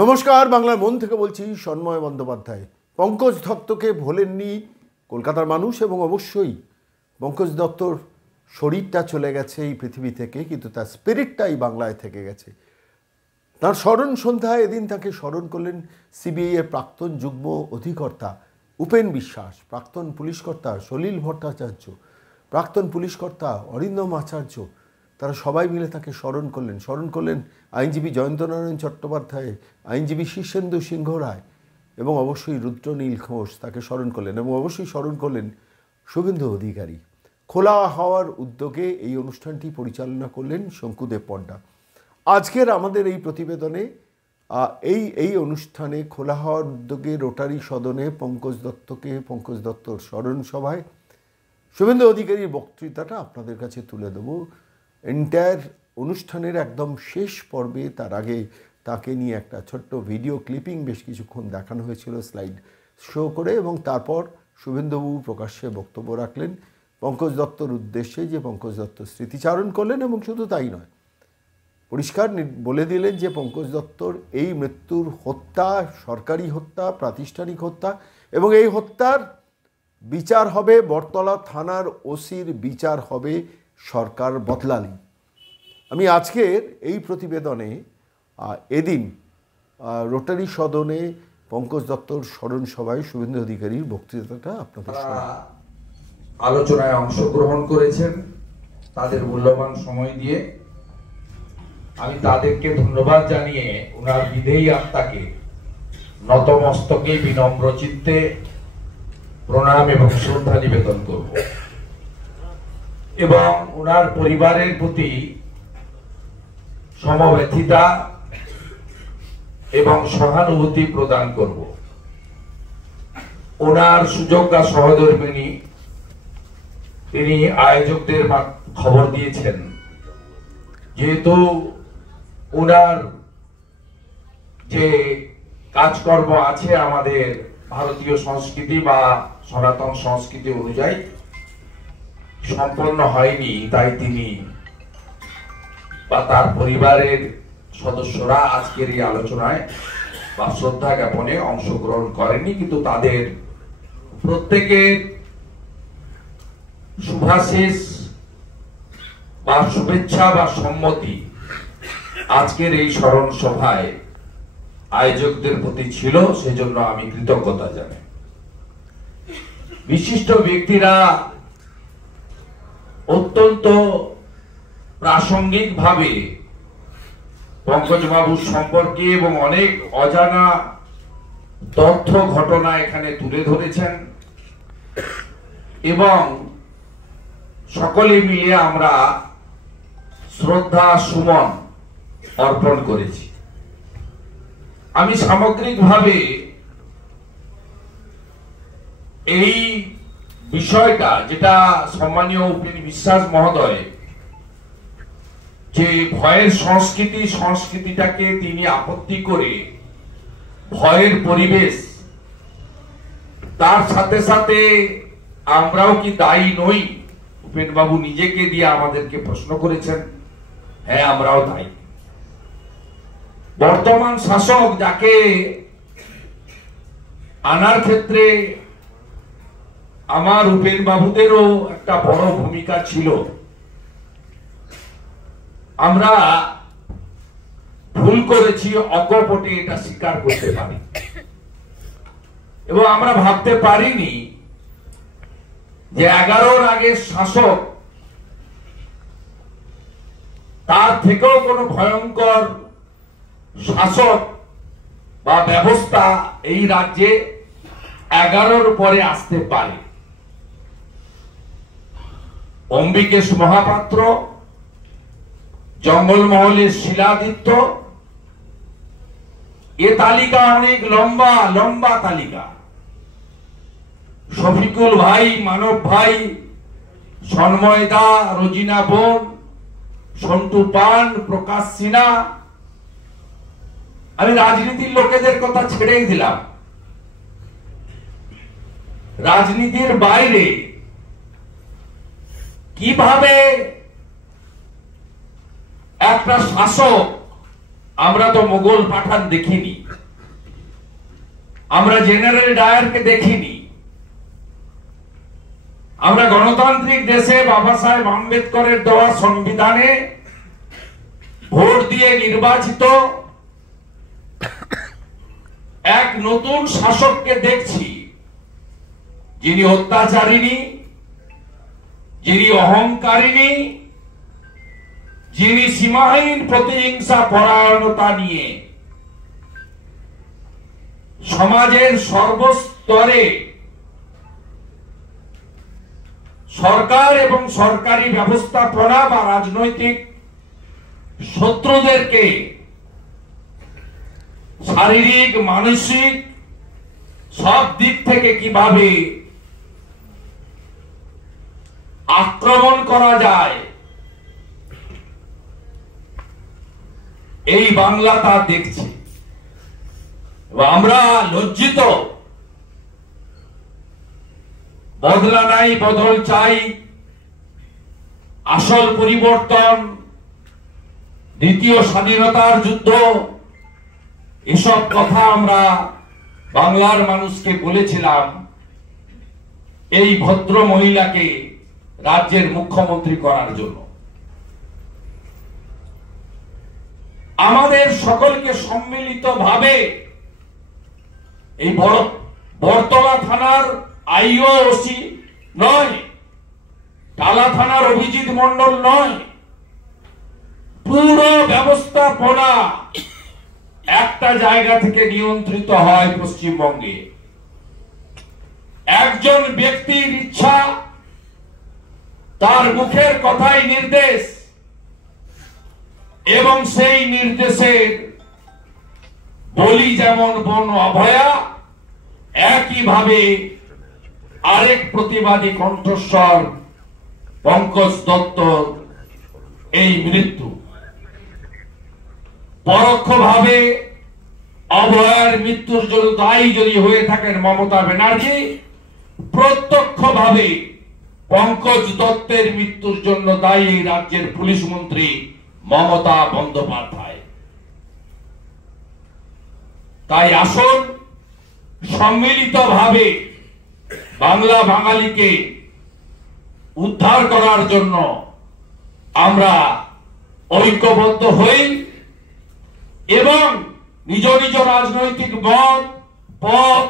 নমস্কার, বাংলার মন থেকে বলছি সন্ময় বন্দ্যোপাধ্যায়। পঙ্কজ দত্তকে ভোলেননি কলকাতার মানুষ, এবং অবশ্যই পঙ্কজ দত্তর শরীরটা চলে গেছে এই পৃথিবী থেকে, কিন্তু তার স্পিরিটটাই বাংলায় থেকে গেছে। তার স্মরণ সন্ধ্যায় এদিন তাকে স্মরণ করলেন সিবিআই এর প্রাক্তন যুগ্ম অধিকর্তা উপেন বিশ্বাস, প্রাক্তন পুলিশকর্তা সলিল ভট্টাচার্য, প্রাক্তন পুলিশকর্তা অরিন্দম আচার্য। তারা সবাই মিলে তাকে স্মরণ করলেন আইনজীবী জয়ন্তনারায়ণ চট্টোপাধ্যায়, আইনজীবী শীর্ষেন্দু সিংহ রায়, এবং অবশ্যই রুদ্রনীল ঘোষ তাকে স্মরণ করলেন, এবং অবশ্যই স্মরণ করলেন শুভেন্দু অধিকারী। খোলা হাওয়ার উদ্যোগে এই অনুষ্ঠানটি পরিচালনা করলেন শঙ্কুদেব পণ্ডা। আজকের আমাদের এই প্রতিবেদনে এই অনুষ্ঠানে খোলা হাওয়ার উদ্যোগে রোটারি সদনে পঙ্কজ দত্তর স্মরণ সভায় শুভেন্দু অধিকারীর বক্তৃতাটা আপনাদের কাছে তুলে দেব। এন্টায়ার অনুষ্ঠানের একদম শেষ পর্বে তার আগে তাকে নিয়ে একটা ছোট্ট ভিডিও ক্লিপিং বেশ কিছুক্ষণ দেখানো হয়েছিল স্লাইড শো করে, এবং তারপর শুভেন্দুবাবু প্রকাশ্যে বক্তব্য রাখলেন পঙ্কজ দত্তর উদ্দেশ্যে, যে পঙ্কজ দত্ত স্মৃতিচারণ করলেন, এবং শুধু তাই নয়, পরিষ্কার বলে দিলেন যে পঙ্কজ দত্তর এই মৃত্যুর হত্যা সরকারি হত্যা, প্রাতিষ্ঠানিক হত্যা, এবং এই হত্যার বিচার হবে বটতলা থানার ওসির বিচার হবে সরকার বদলালি। আমি আজকের এই প্রতিবেদনে এদিন রোটারি সদনে পঙ্কজ দত্তর স্মরণ সভায় শুভেন্দু অধিকারীর বক্তৃতাটা আপনাদের আলোচনায় অংশগ্রহণ করেছেন তাদের মূল্যবান সময় দিয়ে। আমি তাদেরকে ধন্যবাদ জানিয়ে ওনার বিধেয়ী আত্মাকে নতমস্তকে বিনম্র চিত্তে প্রণাম এবং শ্রদ্ধা নিবেদন করব, এবং ওনার পরিবারের প্রতি সমব্যথিতা এবং সহানুভূতি প্রদান করব। ওনার সুযোগ্যা সহধর্মিণী তিনি আয়োজকদের খবর দিয়েছেন, যেহেতু ওনার যে কাজকর্ম আছে আমাদের ভারতীয় সংস্কৃতি বা সনাতন সংস্কৃতি অনুযায়ী সম্পন্ন হয়নি, তাই তিনি বা তার পরিবারের সদস্যরা আজকের এই আলোচনায় বা শ্রদ্ধা জ্ঞাপনে অংশগ্রহণ করেনি, কিন্তু তাদের প্রত্যেকের শুভাশিস বা শুভেচ্ছা বা সম্মতি আজকের এই স্মরণ সভায় আয়োজকদের প্রতি ছিল, সেজন্য আমি কৃতজ্ঞতা জানাই। বিশিষ্ট ব্যক্তিরা অত্যন্ত প্রাসঙ্গিক ভাবে পঙ্কজবাবুর সম্পর্কে এবং অনেক অজানা তথ্য ঘটনা এখানে তুলে ধরেছেন, এবং সকলে মিলে আমরা শ্রদ্ধা সুমন অর্পণ করেছি। আমি সামগ্রিকভাবে এই বিষয়টা, যেটা সম্মানীয় উপেন বিশ্বাস মহোদয় যে ভয়ের সংস্কৃতিটাকে তিনি আপত্তি করে ভয়ের পরিবেশ, তার সাথে সাথে আমরাও কি দায়ী নই? উপেন বাবু নিজেকে দিয়ে আমাদেরকে প্রশ্ন করেছেন, হ্যাঁ আমরাও দায়ী। বর্তমান শাসক যাকে আনার ক্ষেত্রে আমার উপেন বাবুদেরও একটা বড় ভূমিকা ছিল। আমরা ভুল করেছি, অকপটে এটা স্বীকার করতে পারি, এবং আমরা ভাবতে পারিনি যে 11-র আগে শাসক তার থেকেও কোনো ভয়ঙ্কর শাসক বা ব্যবস্থা এই রাজ্যে 11-র পরে আসতে পারে। অম্বিকেশ মহাপাত্র, জঙ্গলমহলের শিলাদিত্য, এ তালিকা অনেক লম্বা তালিকা। শফিকুল ভাই, মানব ভাই, সন্ময় দা, রোজিনা বোন, সন্তু পান, প্রকাশ সিনহা। আমি রাজনীতির লোকেদের কথা ছেড়েই দিলাম। রাজনীতির বাইরে কিভাবে একটা শাসক আমরা তো মোগল পাঠান দেখিনি, আমরা জেনারেল ডায়ারকে দেখিনি, আমরা গণতান্ত্রিক দেশে বাবা সাহেব আম্বেদকরের দেওয়া সংবিধানে ভোট দিয়ে নির্বাচিত এক নতুন শাসককে দেখছি, যিনি অত্যাচারিণী, যিনি অহংকারিণী, যিনি সীমাহীন প্রতিহিংসা পরায়ণতা নিয়ে সমাজের সর্বস্তরে সরকার এবং সরকারি ব্যবস্থাপনা বা রাজনৈতিক শত্রুদেরকে শারীরিক, মানসিক সব দিক থেকে কিভাবে আক্রমণ করা যায়, এই বাংলা তা দেখছে। আমরা লজ্জিত। বদলা নাই, বদল চাই, আসল পরিবর্তন, দ্বিতীয় স্বাধীনতার যুদ্ধ, এসব কথা আমরা বাংলার মানুষকে বলেছিলাম এই ভদ্র মহিলাকে রাজ্যের মুখ্যমন্ত্রী করার জন্য। আমাদের সকলকে সম্মিলিতভাবে এই বড়তলা থানার আইও ওসি নয়, টালা থানার অভিজিৎ মন্ডল নয়, পুরো ব্যবস্থাপনা একটা জায়গা থেকে নিয়ন্ত্রিত হয় পশ্চিমবঙ্গে। একজন ব্যক্তির ইচ্ছা, তার মুখের কথাই নির্দেশ, এবং সেই নির্দেশের বলি যেমন বোন অভয়া, একইভাবে আরেক প্রতিবাদী কণ্ঠস্বর পঙ্কজ দত্ত এই মৃত্যু। পরোক্ষভাবে অভয়ার মৃত্যুর জন্য দায়ী যদি হয়ে থাকেন মমতা ব্যানার্জি, প্রত্যক্ষভাবে পঙ্কজ দত্তের মৃত্যুর জন্য দায়ী রাজ্যের পুলিশ মন্ত্রী মমতা বন্দ্যোপাধ্যায়। তাই আসুন সম্মিলিতভাবে বাংলা বাঙালিকে উদ্ধার করার জন্য আমরা ঐক্যবদ্ধ হই এবং নিজ নিজ রাজনৈতিক মত, পথ,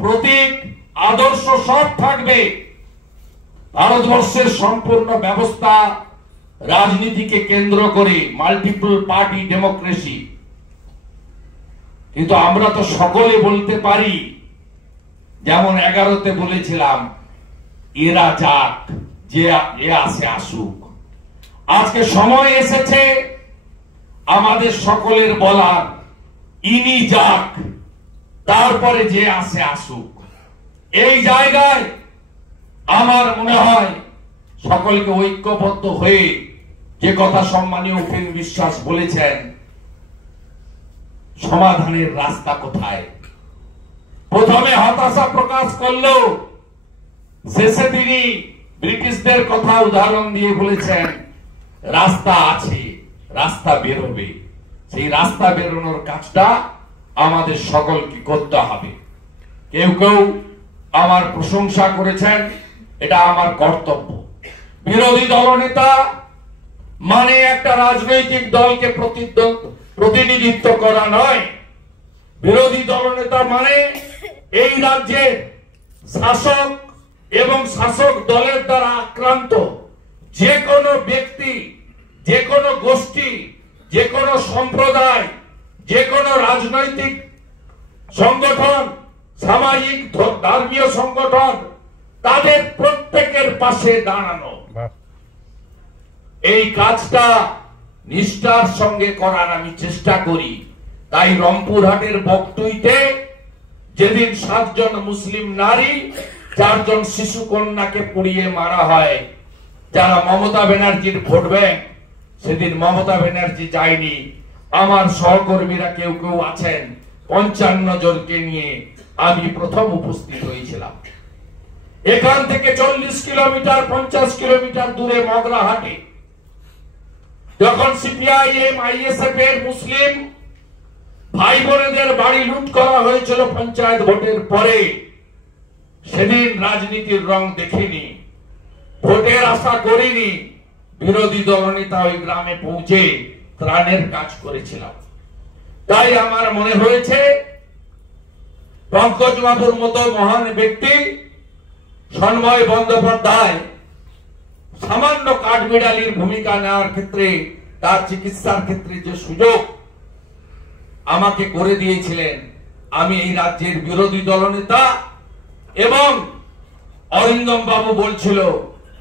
প্রতীক, আদর্শ সব থাকবে। ভারতবর্ষের সম্পূর্ণ ব্যবস্থা রাজনীতিকে কেন্দ্র করে মাল্টিপল পার্টি ডেমোক্রেসি, কিন্তু আমরা তো সকলে বলতে পারি, যেমন 11তে বলেছিলাম এরা যাক, যে আসে আসুক। আজকে সময় এসেছে আমাদের সকলের বলার, ইনি যাক, তারপরে যে আসে আসুক। এই জায়গায় আমার মনে হয় সকলকে ঐক্যবদ্ধ হয়ে যে কথা সম্মানীয় উপেন বিশ্বাস বলেছেন, সমাধানের রাস্তা কোথায়? প্রথমে হতাশা প্রকাশ করলেও শেষে তিনি ব্রিটিশদের কথা উদাহরণ দিয়ে বলেছেন রাস্তা আছে, রাস্তা বেরোবে। সেই রাস্তা বেরোনোর কাজটা আমাদের সকলকে করতে হবে। কেউ কেউ আমার প্রশংসা করেছেন, এটা আমার কর্তব্য। বিরোধী দলনেতা মানে একটা রাজনৈতিক দলকে প্রতিনিধিত্ব করা নয়। বিরোধী দলনেতা মানে এই রাজ্যের শাসক এবং শাসক দলের দ্বারা আক্রান্ত যে কোনো ব্যক্তি, যে কোনো গোষ্ঠী, যে কোনো সম্প্রদায়, যে কোনো রাজনৈতিক সংগঠন, সামাজিক ধর্মীয় সংগঠন, তাদের প্রত্যেকের পাশে দাঁড়ানো। এই কাজটা নিষ্ঠার সঙ্গে করার আমি চেষ্টা করি। তাই রংপুরহাটের বকটুইতে যেদিন 7 জন মুসলিম নারী, 4 জন শিশু কন্যাকে পুড়িয়ে মারা হয়, যারা মমতা ব্যানার্জির ভোট ব্যাংক, সেদিন মমতা ব্যানার্জি যায়নি। আমার সহকর্মীরা কেউ কেউ আছেন, 55 জনকে নিয়ে আমি প্রথম উপস্থিত হয়েছিলাম। এখান থেকে 40 কিলোমিটার 50 কিলোমিটার দূরে মগরাহাটে যখন সিপিআইএম আইএসএফ এর মুসলিম ভাই বোনেদের বাড়ি লুট করা হয়েছিল পঞ্চায়েত ভোটের পরে। সেদিন রাজনীতির রং দেখিনি, ভোটের আশা করিনি। বিরোধী দলনেতা ওই গ্রামে পৌঁছে ত্রাণের কাজ করেছিলাম। তাই আমার মনে হয়েছে পঙ্কজ বাবুর মতো মহান ব্যক্তি সন্ময় বন্দ্যোপাধ্যায় সামান্য কাঠবিড়ালির ভূমিকা নেওয়ার ক্ষেত্রে, তার চিকিৎসার ক্ষেত্রে যে সুযোগ আমাকে করে দিয়েছিলেন, আমি এই রাজ্যের বিরোধী দলনেতা এবং অরিন্দম বাবু বলছিল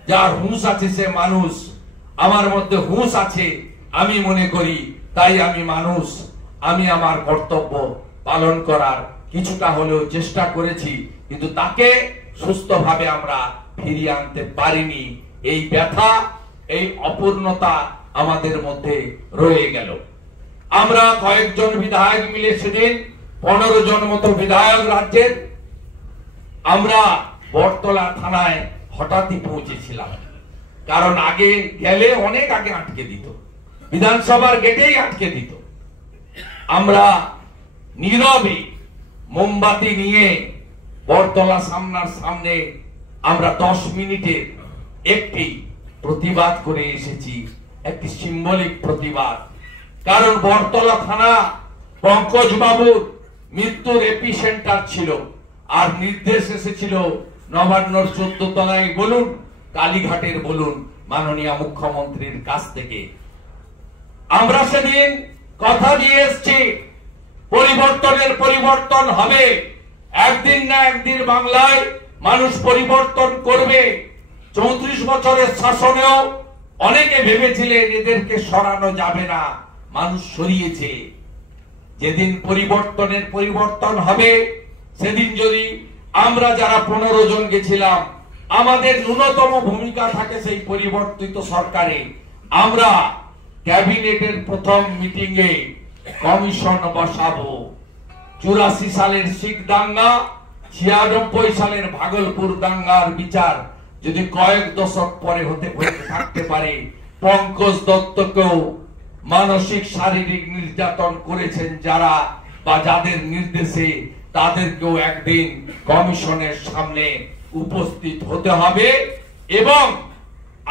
যার হুঁশ আছে সে মানুষ, আমার মধ্যে হুঁশ আছে আমি মনে করি, তাই আমি মানুষ, আমি আমার কর্তব্য পালন করার কিছুটা হলেও চেষ্টা করেছি, কিন্তু তাকে সুস্থভাবে আমরা ফিরিয়ে আনতে পারিনি। এই ব্যথা, এই অপূর্ণতা আমাদের মধ্যে রয়ে গেল। আমরা কয়েকজন বিধায়ক মিলে সেদিন 15 জন মতো বিধায়ক রাজ্যের, আমরা বটতলা থানায় হঠাৎই পৌঁছেছিলাম। কারণ আগে গেলে অনেক আগে আটকে দিত, বিধানসভার গেটেই আটকে দিত। আমরা নীরবে মোমবাতি নিয়ে বটতলা সামনে আমরা 10 মিনিটের একটি প্রতিবাদ করে এসেছি, একটি সিম্বলিক প্রতিবাদ। কারণ বটতলা থানা পঙ্কজ বাবুর মৃত্যুর এপিসেন্টার ছিল, আর নির্দেশ এসেছিল নবান্নর 14 তলায় বলুন, কালীঘাটের বলুন, মাননীয় মুখ্যমন্ত্রীর কাছ থেকে। আমরা সেদিন কথা দিয়ে এসেছি পরিবর্তন হবে, একদিন না একদিন বাংলায় মানুষ পরিবর্তন করবে। 34 বছরের শাসনেও অনেকে ভেবেছিলেন এদেরকে সরানো যাবে না, মানুষ সরিয়েছে। যেদিন পরিবর্তন হবে, সেদিন যদি আমরা যারা 15 জন গেছিলাম আমাদের ন্যূনতম ভূমিকা থাকে সেই পরিবর্তিত সরকারে, আমরা ক্যাবিনেটের প্রথম মিটিংয়ে কমিশন বসাবো। 84 সালের শিখ দাঙ্গা, 96 সালের ভাগলপুর দাঙ্গার বিচার যদি কয়েক দশক পরে হতে থাকতে পারে, পঙ্কজ দত্তকেও মানসিক শারীরিক নির্যাতন করেছেন যারা বা যাদের নির্দেশে, তাদেরকেও একদিন কমিশনের সামনে উপস্থিত হতে হবে এবং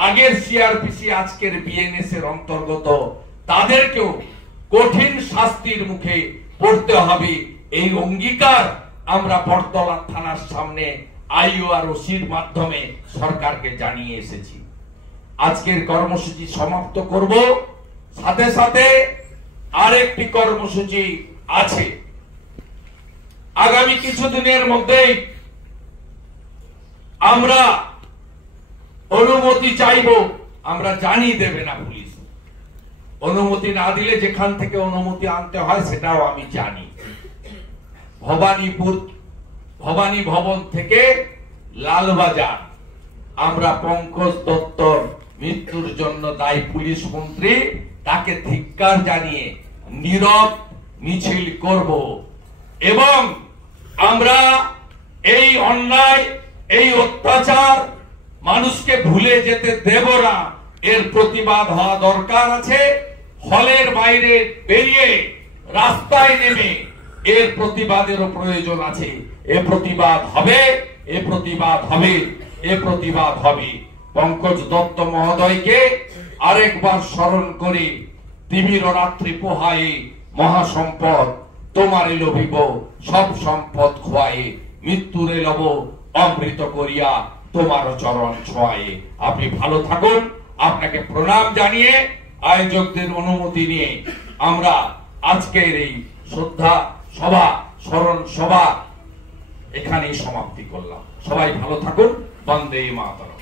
আগের সিআরপিসি আজকের বিএনএস এর অন্তর্গত তাদেরকেও কঠিন শাস্তির মুখে পড়তে হবে। এই অঙ্গীকার আমরা বটতলা থানার সামনে আইওআরওসির মাধ্যমে সরকারকে জানিয়ে এসেছি। আজকের কর্মসূচি সমাপ্ত করব, সাথে সাথে আরেকটি কর্মসূচি আছে। আগামী কিছুদিনের মধ্যেই আমরা অনুমতি চাইব, আমরা জানি দেবে না পুলিশ, অনুমতি না দিলে যেখান থেকে অনুমতি আনতে হয় সেটাও আমি জানি। ভবানী ভবন থেকে লালবাজার আমরা পঙ্কজ দত্তর মৃত্যুর জন্য দায়ী পুলিশ মন্ত্রী, তাকে ধিক্কার জানিয়ে নীরব মিছিল করব এবং আমরা এই অন্যায়, এই অত্যাচার মানুষকে ভুলে যেতে দেব না। এর প্রতিবাদ হওয়া দরকার আছে। হলের বাইরে বেরিয়ে রাস্তায় নেমে এর প্রতিবাদেরও প্রয়োজন আছে। এ প্রতিবাদ হবে, এ প্রতিবাদ হবে, এ প্রতিবাদ হবে। পঙ্কজ দত্ত মহোদয়কে আরেকবার স্মরণ করে তিমির রাত্রি পোহায়ে মহাসম্পদ তোমারে লভিব সব সম্পদ খোয়ায়ে মৃত্যুরে লব অমৃত করিয়া তোমার চরণ ছোঁয়ায়ে। আপনি ভালো থাকুন। আপনাকে প্রণাম জানিয়ে আয়োজকদের অনুমতি নিয়ে আমরা আজকের এই শ্রদ্ধা সভা, স্মরণ সভা এখানেই সমাপ্তি করলাম। সবাই ভালো থাকুন। বন্দে মাতরম।